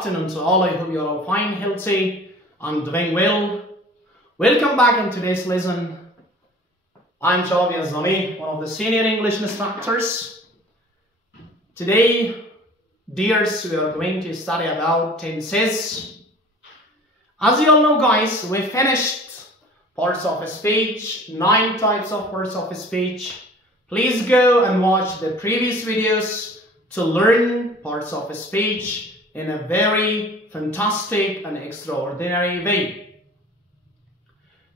afternoon to all. I hope you're all fine, healthy, and doing well. Welcome back in today's lesson. I'm Shawbi Azami, one of the senior English instructors. Today, dears, we are going to study about tenses. As you all know, guys, we finished parts of speech, 9 types of parts of speech. Please go and watch the previous videos to learn parts of speech in a very fantastic and extraordinary way.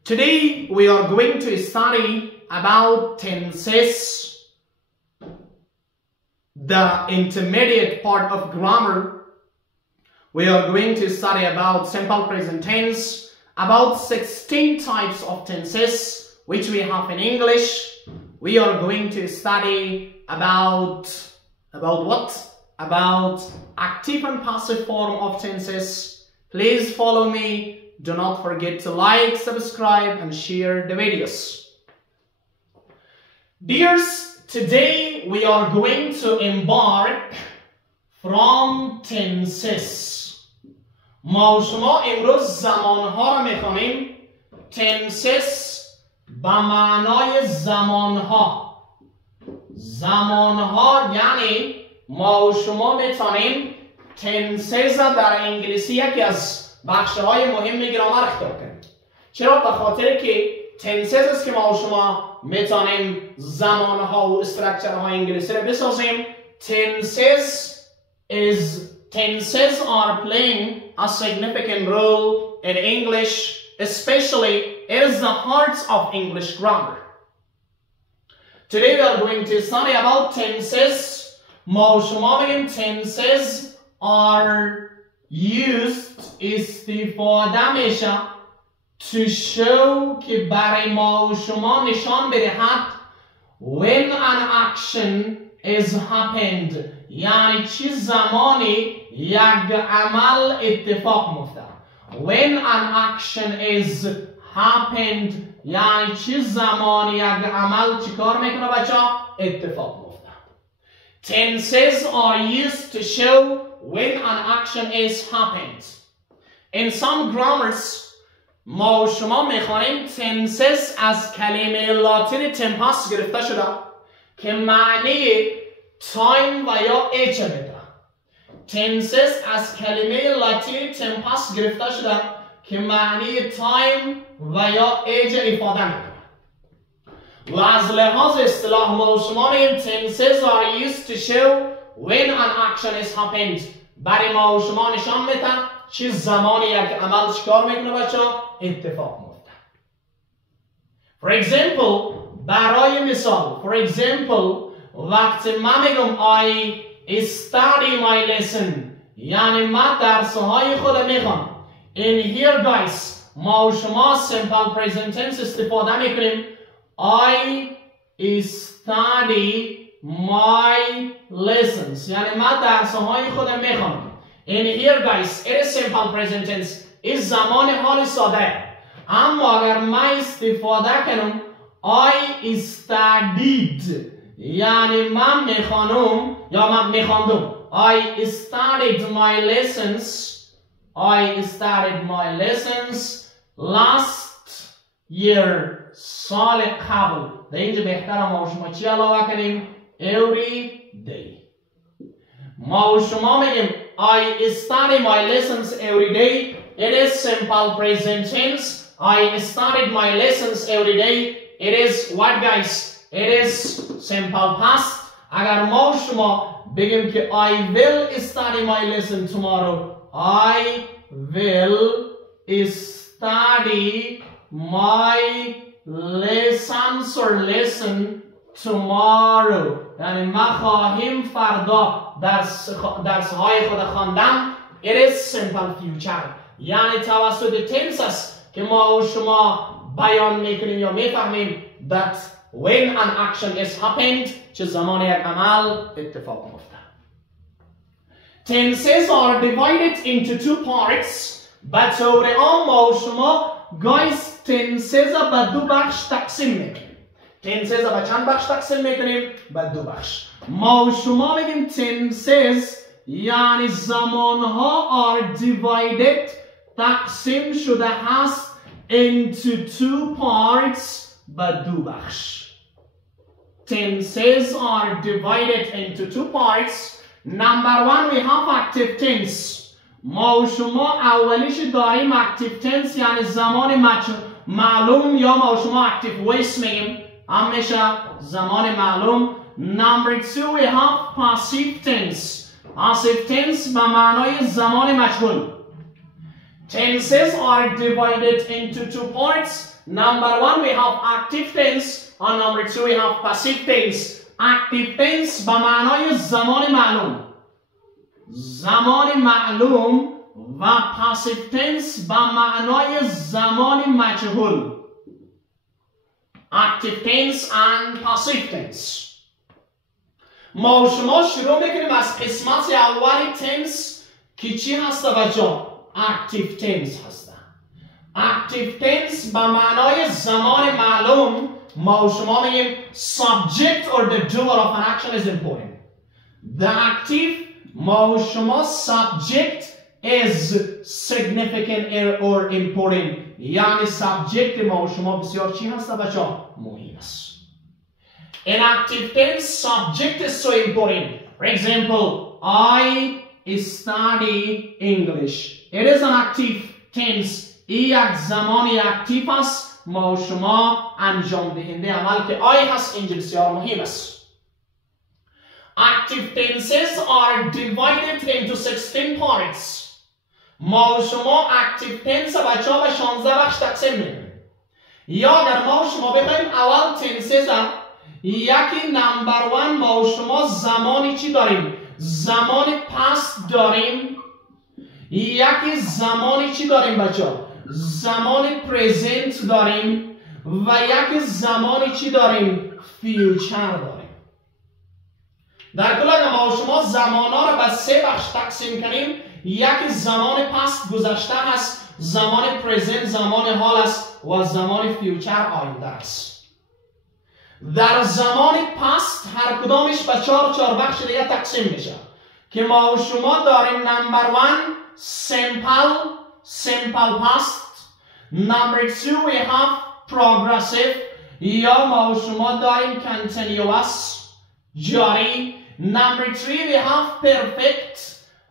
Today we are going to study about tenses, the intermediate part of grammar. We are going to study about simple present tense, about 16 types of tenses which we have in English. We are going to study about what? About active and passive form of tenses. Please follow me. Do not forget to like, subscribe, and share the videos. Dears, today we are going to embark from tenses. ما شما امروز زمانها را میخوانیم. tenses با معنای زمانها. زمانها یعنی ما و شما میتونیم tenses در انگلیسی یکی از بخش‌های مهم گرامر اختیار کنیم. چرا؟ به خاطر که tenses است که ما و شما میتونیم زمانها و استراکچرهای انگلیسی را بسازیم. Tenses are playing a significant role in English, especially it is the heart of English grammar. Today we are going to study about tenses. ما و شما بگیم tenses are used استفاده میشه to show که برای ما و شما نشان بدهد when an action is happened یعنی چه زمانی یک عمل اتفاق میفته. when an action is happened یعنی چه زمانی یک عمل چیکار میکنه بچه اتفاق میفته. Tenses are used to show when an action is happened. In some grammars ما و شما میخوانیم tenses از کلمه لاتین tempus گرفته شده که معنی time و یا age میده. tenses از کلمه لاتین tempus گرفته شده که معنی time و یا age افاده میده. و از لحاظ اصطلاح ما و شما میگیم tenses are used to show when an action is happened. برای ما و شما نشان میده چه زمانی یک عمل چیکار میکنه بچه اتفاق میفته. For example برای مثال for example وقتی من میگم I study my lesson یعنی من درسهای خود میخوام. In here guys ما و شما simple present tense استفاده میکنیم. I study my lessons یعنی من درسهای خودم میخوام. In here guys it is simple present tense. این زمان حال ساده. اما اگر من استفاده کنم I studied یعنی من میخوانم یا من میخواندم. I studied my lessons last year سال قبل. در اینجا بهتره ما و شما چی علاوه کنیم؟ every day. ما و شما میگیم I study my lessons every day. It is simple present tense. I studied my lessons every day. It is what guys? It is simple past. اگر ما و شما بگیم که I will study my lesson tomorrow. I will study my lessons or lesson tomorrow یعنی ما خواهیم فردا درسهای خود خواندم. It is simple future یعنی توسط tense است که ما و شما بیان میکنیم یا میفهمیم that when an action is happened چه زمان یک عمل اتفاق میفته. Tenses are divided into 2 parts. به طور عام ما و شما guys tenses به 2 بخش تقسیم میکنیم. tenses به چند بخش تقسیم میکنیم؟ به 2 بخش. ما و شما میگیم tenses یعنی زمانها are divided تقسیم شده هست into two parts به دو بخش. Tenses are divided into two parts. Number one, we have active tense. ما و شما اولیش داریم active tense یعنی زمان معلوم یا ما و شما active voice میگیم همیشه زمان معلوم. Number two, we have passive tense. Passive tense به معنای زمان مجهول. Tenses are divided into two parts. Number one, we have active tense. And number two, we have passive tense. Active tense به معنای زمان معلوم. زمان معلوم و passive tense به معنای زمان مجهول. Active tense and passive tense. ما و شما شروع میکنیم از قسمت اولی tense که چی هسته بچه؟ active tense هسته. active tense به معنای زمان معلوم ما و شما میگیم subject or the doer of an action is important. The active ما و شما subject is significant or important یعنی subject ما و شما بسیار چی هسته بچه؟ مهم است. In active tense, subject is so important. For example, I study English. It is an active tense. یک زمانی اکتیو است ما و شما انجام دهنده عمل که I هست اینجا بسیار مهم است. Active tenses are divided into 16 parts. ما و شما active tense بچه ها به 16 بخش تقسیم میکنیم. یا اگر ما و شما بخوایم اول tenses یکی نمبر 1 ما و شما زمانی چی داریم؟ زمان past داریم. یکی زمانی چی داریم بچه ها؟ زمان present داریم و یک زمانی چی داریم؟ future داریم. در کل اگر ما و شما زمانها را به 3 بخش تقسیم کنیم یک زمان past گذشته هست، زمان present زمان حال است و زمان future آینده است. در زمان past هر کدامش به 4 بخش دیگه تقسیم میشه که ما و شما داریم نمبر 1 simple past. Number 2 we have progressive یا ما و شما داریم continuous جاری. Number 3 we have perfect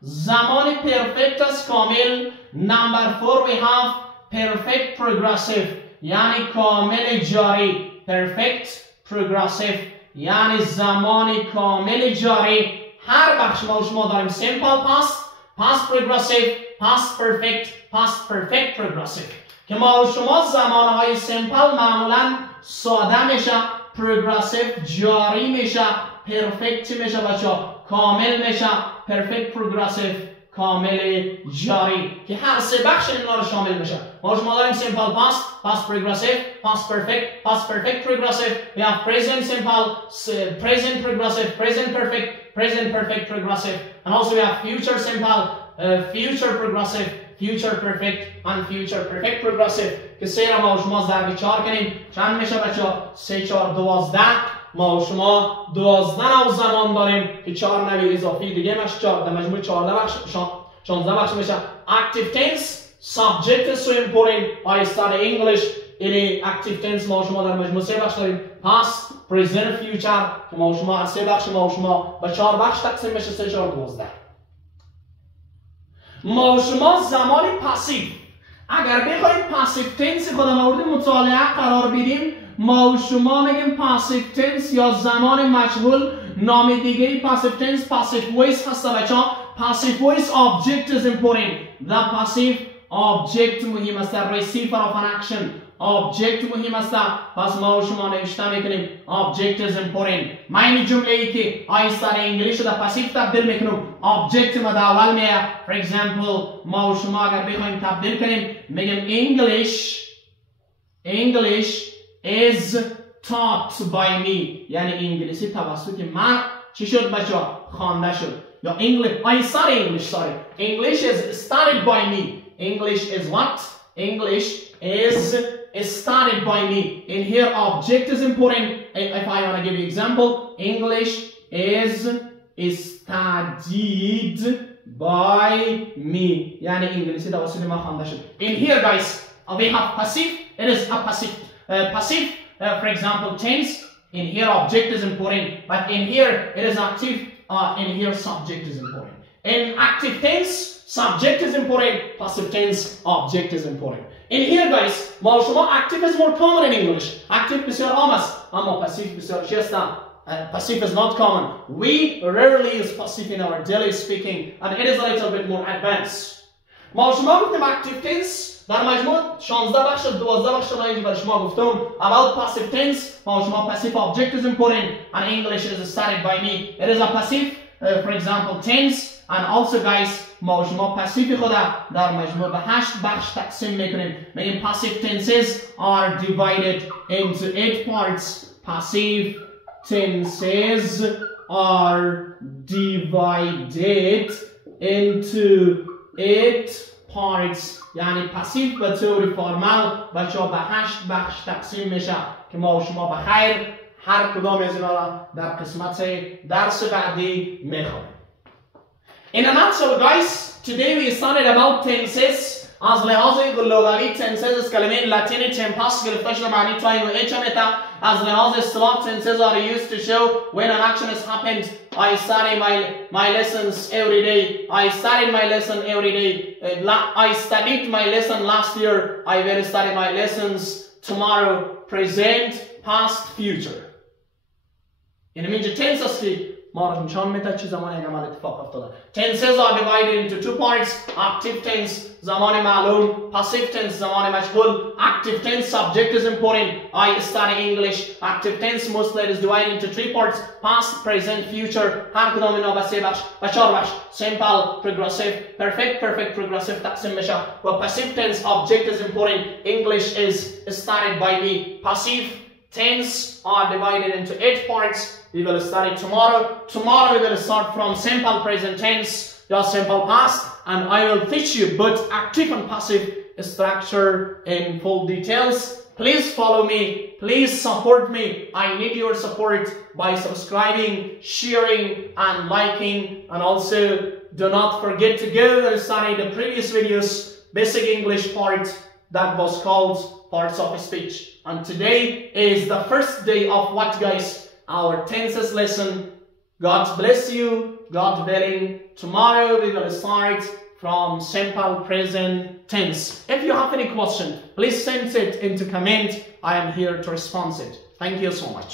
زمان perfect است کامل. Number 4 we have perfect progressive یعنی کامل جاری. Perfect progressive یعنی زمان کامل جاری. هر بخش ما و شما داریم simple past, past progressive, past perfect, past perfect progressive که ما و شما زمانهای simple معمولا ساده میشه، progressive جاری میشه، perfect میشه بچه کامل میشه، perfect progressive کامل جاری که هر 3 بخش اینا رو شامل میشه. ما شما داریم simple past, past progressive, past perfect, past perfect progressive. We have present simple, present progressive, present perfect, present perfect progressive. And also we have future simple, future progressive, future perfect and future perfect progressive که 3 ما شما ضرب 4 کنیم چند میشه بچه؟ 3 4 12. ما و شما 12 نوع زمان داریم که 4 نوع اضافی دیگه میشه 4 در مجموع 14 بخش 16 بخش میشه. Active tense subject is so important. I study English. این active tense ما و شما در مجموع 3 بخش داریم past, present, future که ما و شما از 3 بخش ما و شما به 4 بخش تقسیم میشه 3 4 12. ما و شما زمان پاسیو اگر بخواید پاسیو تنس خود مورد مطالعه قرار بدیم ما و شما میگیم پاسیو تنس یا زمان مجهول. نام دیگری پاسیو تنس پاسیو وایس هست بچه‌ها. پاسیو وایس object is important. The passive object مهم است. receiver of an action object مهم است. پس ما و شما نوشته میکنیم object is important. ما این جمله ای که I study English رو در پاسیو تبدیل میکنم object ما در اول میاد. For example ما و شما اگر بخوایم تبدیل کنیم میگیم English is taught by me یعنی انگلیسی توسط من چی شد بچه ها؟ خوانده شد. یا I study English is studied by me. English is what? English is studied by me. In here object is important. If I want to give you example, English is studied by me. يعني انجليزي ده وصلي ما خانده شد. In here guys, we have passive. It is a passive. Passive, for example, tense. In here, object is important, but in here it is active. In here, subject is important. In active tense, subject is important. Passive tense, object is important. In here, guys, active is more common in English. Active is almost, passive is passive is not common. We rarely use passive in our daily speaking, and it is a little bit more advanced. active tense. در مجموع 16 بخش 12 بخش رو اینجا برای شما گفتم about passive tense. شما passive object is important and English is started by me. It is a passive, for example, tense, and also guys شما passive خود در مجموع به 8 بخش تقسیم میکنیم. میگیم passive tenses are divided into 8 parts. Passive tenses are divided into 8 parts. یعنی پاسیو به طور فرمال بچه‌ها به 8 بخش تقسیم میشه که ما و شما بخیر هر کدام از اینا را در قسمت درس بعدی میخونیم. In a nutshell guys, today we studied about tenses. از لحاظ لغوی tenses کلمه لاتینی تمپاس گرفته شده معنی تایم و اچ میده. از لحاظ اصطلاح tenses are used to show when an action has happened. I study my lessons every day. I studied my lesson every day. I studied my lesson last year. I will study my lessons tomorrow. Present, past, future. یعنی اینجا tenses که ما رو نشان میده چه زمانی این عمل اتفاق افتاده. Tenses are divided into 2 parts. Active tense زمان معلوم, passive tense زمان مجهول. Active tense subject is important. I study English. Active tense mostly is divided into 3 parts. Past, present, future. هر کدام اینا به 3 بخش و 4 بخش. Simple, progressive, perfect, progressive تقسیم میشه. و passive tense object is important. English is studied by me. Passive tense are divided into 8 parts. We will study tomorrow. Tomorrow we will start from simple present tense, just simple past, and I will teach you both active and passive structure in full details. Please follow me. Please support me. I need your support by subscribing, sharing, and liking. And also, do not forget to go and study the previous videos, basic English part that was called parts of speech. And today is the first day of what, guys? Our tenses lesson. God bless you. God willing. Tomorrow we will start from simple present tense. If you have any question, please send it into comment. I am here to respond it. Thank you so much.